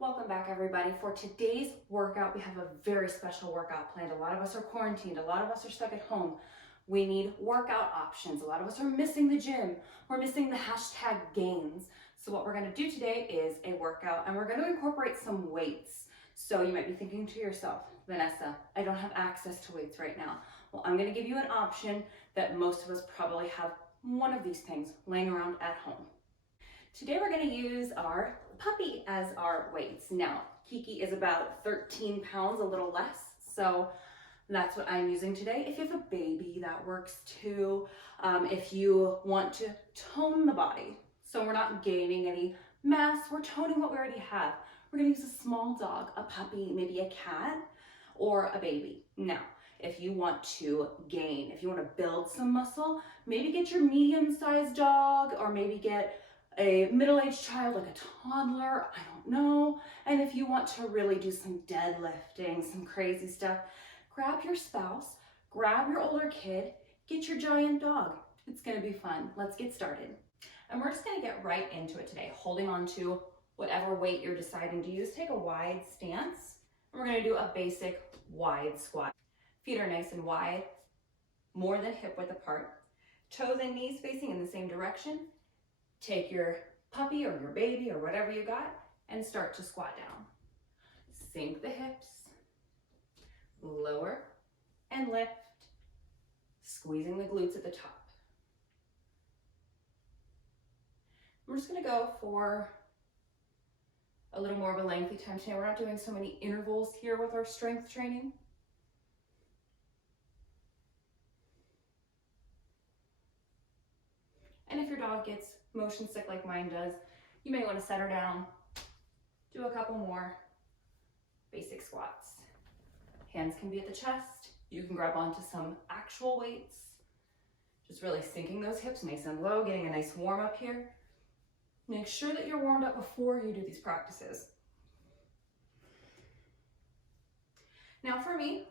Welcome back, everybody. For today's workout, we have a very special workout planned. A lot of us are quarantined. A lot of us are stuck at home. We need workout options. A lot of us are missing the gym. We're missing the hashtag gains. So what we're going to do today is a workout, and we're going to incorporate some weights. So you might be thinking to yourself, Vanessa, I don't have access to weights right now. Well, I'm going to give you an option that most of us probably have one of these things laying around at home. Today we're going to use our puppy as our weights. Now, Kiki is about 13 pounds, a little less, so that's what I'm using today. If you have a baby, that works too. If you want to tone the body, so we're not gaining any mass, we're toning what we already have. We're going to use a small dog, a puppy, maybe a cat, or a baby. Now, if you want to gain, if you want to build some muscle, maybe get your medium-sized dog, or maybe get a middle-aged child, like a toddler, I don't know. And if you want to really do some deadlifting, some crazy stuff, grab your spouse, grab your older kid, get your giant dog. It's gonna be fun. Let's get started. And we're just gonna get right into it today, holding on to whatever weight you're deciding to use. Take a wide stance. And we're gonna do a basic wide squat. Feet are nice and wide, more than hip width apart. Toes and knees facing in the same direction. Take your puppy or your baby or whatever you got and start to squat down. Sink the hips, lower and lift, squeezing the glutes at the top. We're just gonna go for a little more of a lengthy time today. We're not doing so many intervals here with our strength training. And if your dog gets motion sick like mine does, you may want to set her down, do a couple more basic squats. Hands can be at the chest. You can grab onto some actual weights. Just really sinking those hips nice and low, getting a nice warm up here. Make sure that you're warmed up before you do these practices. Now for me,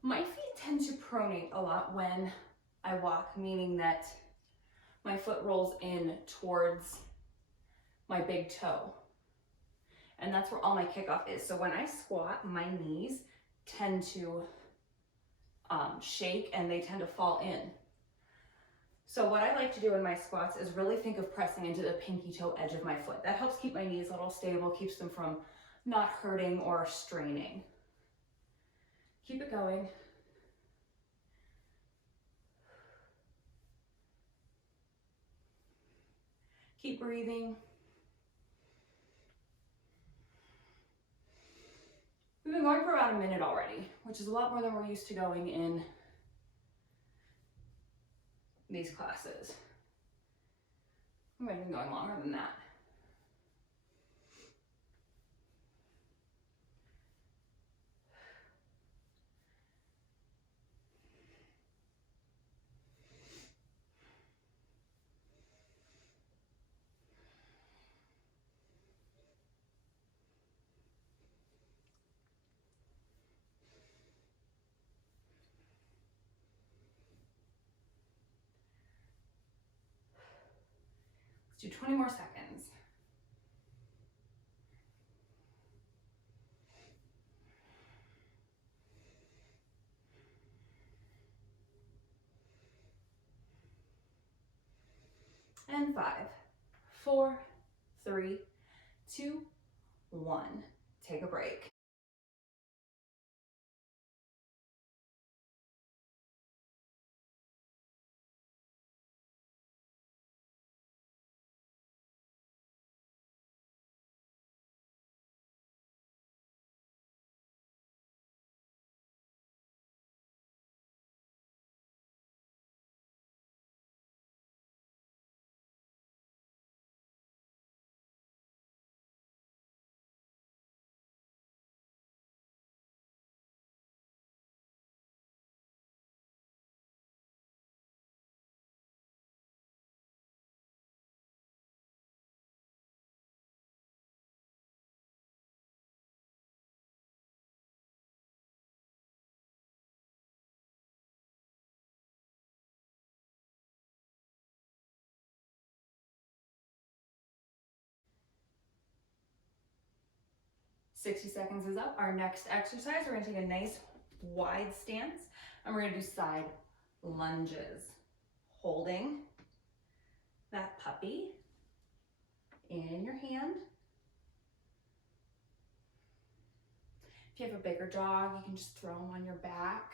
my feet tend to pronate a lot when I walk, meaning that my foot rolls in towards my big toe. And that's where all my kickoff is. So when I squat, my knees tend to shake and they tend to fall in. So what I like to do in my squats is really think of pressing into the pinky toe edge of my foot. That helps keep my knees a little stable, keeps them from not hurting or straining. Keep it going. Keep breathing. We've been going for about a minute already, which is a lot more than we're used to going in these classes. We might have been going longer than that. Let's do 20 more seconds. And 5, 4, 3, 2, 1. Take a break. 60 seconds is up. Our next exercise, we're gonna take a nice wide stance and we're gonna do side lunges. Holding that puppy in your hand. If you have a bigger dog, you can just throw him on your back.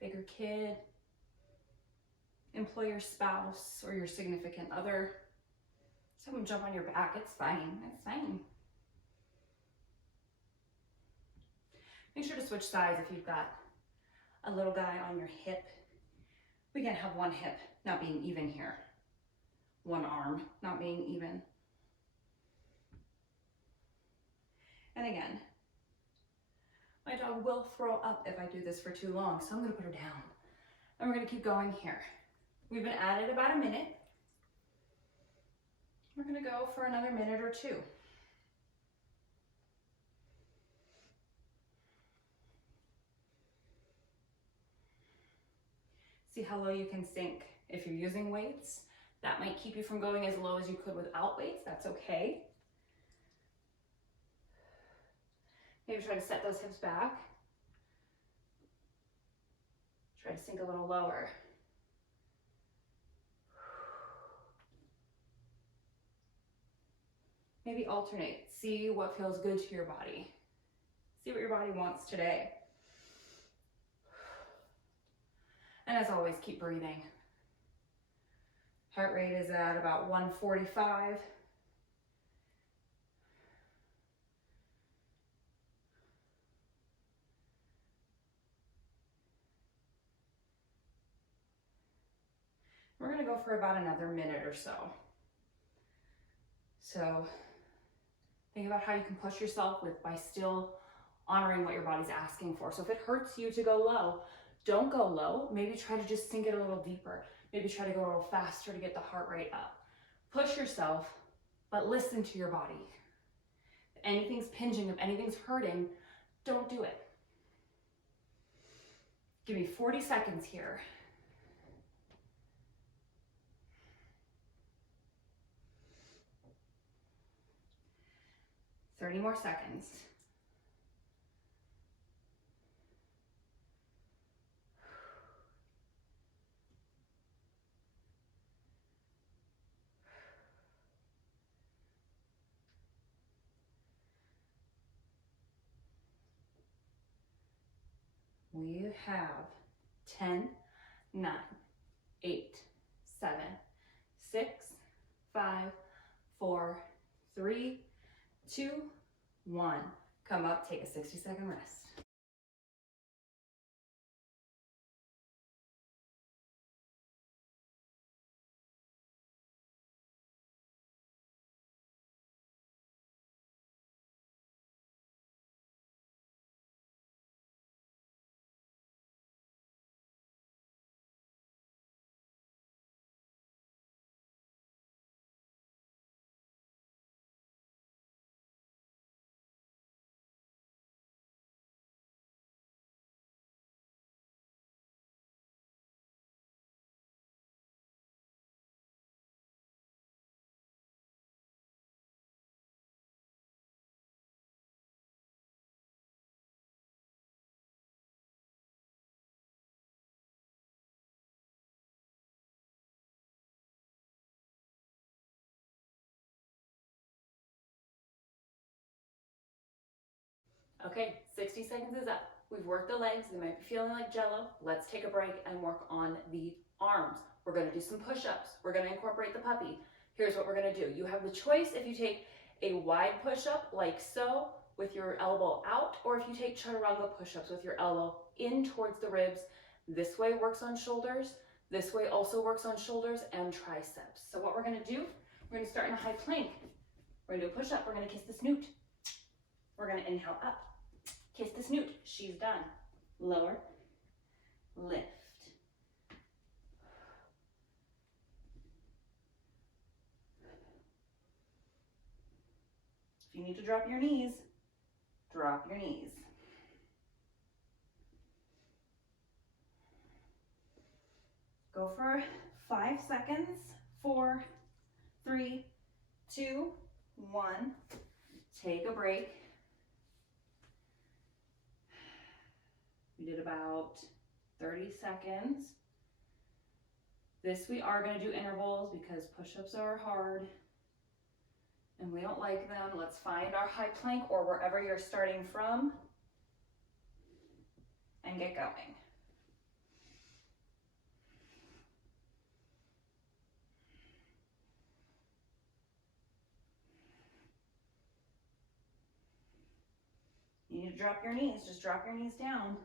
Bigger kid, employ your spouse or your significant other. Just have them jump on your back, it's fine, it's fine. Make sure to switch sides if you've got a little guy on your hip. We can have one hip not being even here. One arm not being even. And again, my dog will throw up if I do this for too long, so I'm gonna put her down. And we're gonna keep going here. We've been at it about a minute. We're gonna go for another minute or two. See how low you can sink. If you're using weights, that might keep you from going as low as you could without weights. That's okay. Maybe try to set those hips back. Try to sink a little lower. Maybe alternate. See what feels good to your body. See what your body wants today. And as always, keep breathing. Heart rate is at about 145. We're gonna go for about another minute or so. So think about how you can push yourself by still honoring what your body's asking for. So if it hurts you to go low, don't go low. Maybe try to just sink it a little deeper. Maybe try to go a little faster to get the heart rate up. Push yourself, but listen to your body. If anything's pinging, if anything's hurting, don't do it. Give me 40 seconds here. Thirty more seconds. We have 10, 9, 8, 7, 6, 5, 4, 3, 2, 1. Come up, take a 60-second rest. Okay, 60 seconds is up. We've worked the legs, they might be feeling like jello. Let's take a break and work on the arms. We're gonna do some push-ups. We're gonna incorporate the puppy. Here's what we're gonna do. You have the choice if you take a wide push-up like so with your elbow out, or if you take chaturanga push-ups with your elbow in towards the ribs. This way works on shoulders. This way also works on shoulders and triceps. So what we're gonna do, we're gonna start in a high plank. We're gonna do a push-up, we're gonna kiss the snoot. We're gonna inhale up. Kiss the snoot, she's done. Lower, lift. If you need to drop your knees, drop your knees. Go for 5 seconds. 4, 3, 2, 1. Take a break. We did about 30 seconds. This we are going to do intervals because push-ups are hard and we don't like them. Let's find our high plank or wherever you're starting from and get going. You need to drop your knees, just drop your knees down.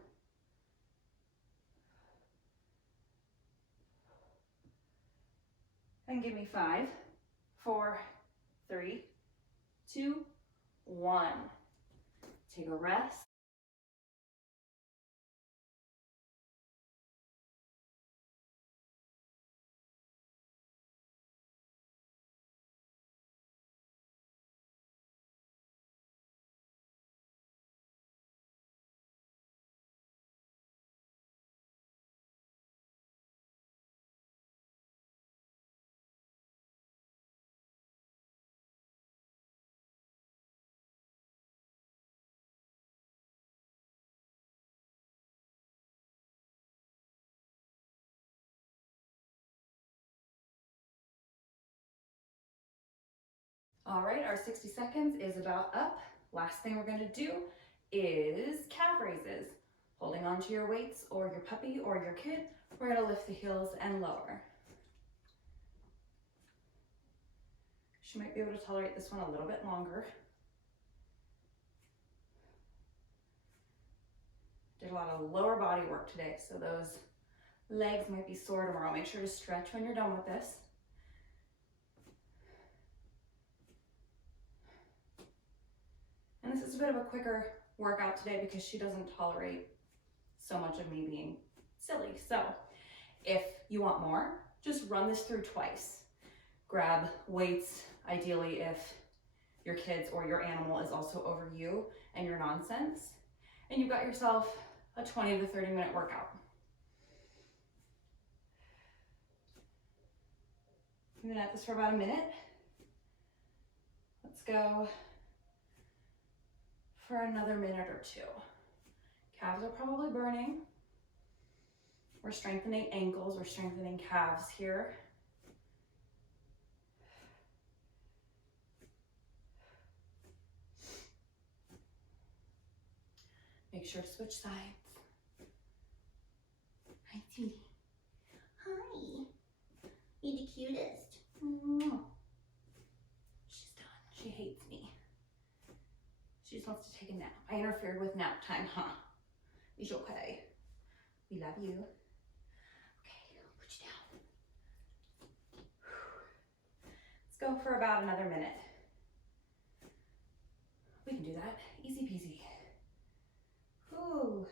And give me 5, 4, 3, 2, 1. Take a rest. All right, our 60 seconds is about up. Last thing we're gonna do is calf raises. Holding onto your weights or your puppy or your kid, we're gonna lift the heels and lower. She might be able to tolerate this one a little bit longer. Did a lot of lower body work today, so those legs might be sore tomorrow. Make sure to stretch when you're done with this. And this is a bit of a quicker workout today because she doesn't tolerate so much of me being silly. So if you want more, just run this through twice. Grab weights, ideally if your kids or your animal is also over you and your nonsense, and you've got yourself a 20 to 30 minute workout. We've been at this for about a minute. Let's go for another minute or two. Calves are probably burning. We're strengthening ankles, we're strengthening calves here. Make sure to switch sides. Hi, sweetie. Hi. You're the cutest. She's done. She hates me. She just wants to take a nap. I interfered with nap time, huh? It's okay. We love you. Okay, I'll put you down. Let's go for about another minute. We can do that. Easy peasy. Ooh.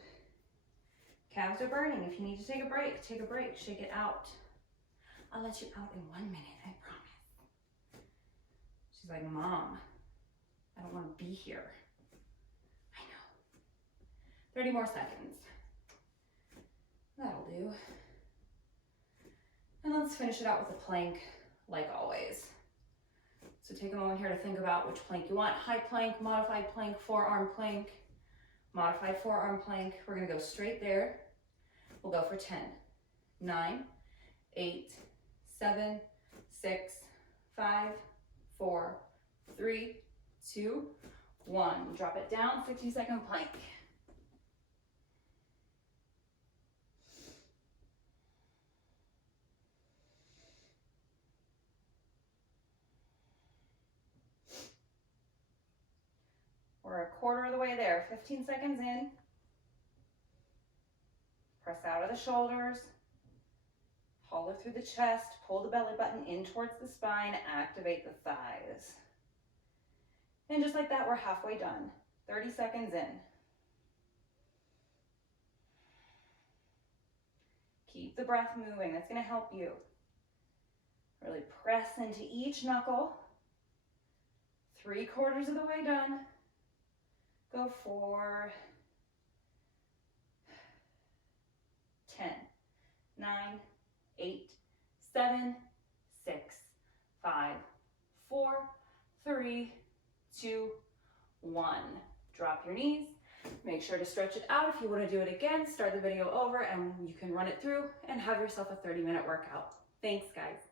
Calves are burning. If you need to take a break, take a break. Shake it out. I'll let you out in 1 minute, I promise. She's like, Mom, I don't want to be here. I know. 30 more seconds. That'll do. And let's finish it out with a plank, like always. So take a moment here to think about which plank you want. High plank, modified plank, forearm plank, modified forearm plank. We're gonna go straight there. We'll go for 10, 9, 8, 7, 6, 5, 4, 3, 2, 1. Drop it down, 60-second plank. We're a quarter of the way there, 15 seconds in. Press out of the shoulders, hollow through the chest, pull the belly button in towards the spine, activate the thighs. And just like that, we're halfway done. 30 seconds in. Keep the breath moving, that's gonna help you. Really press into each knuckle. 3/4 of the way done. Go for 10, 9, 8, 7, 6, 5, 4, 3, 2, 1. Drop your knees, Make sure to stretch it out. If you want to do it again, start the video over and you can run it through and have yourself a 30-minute workout. Thanks, guys.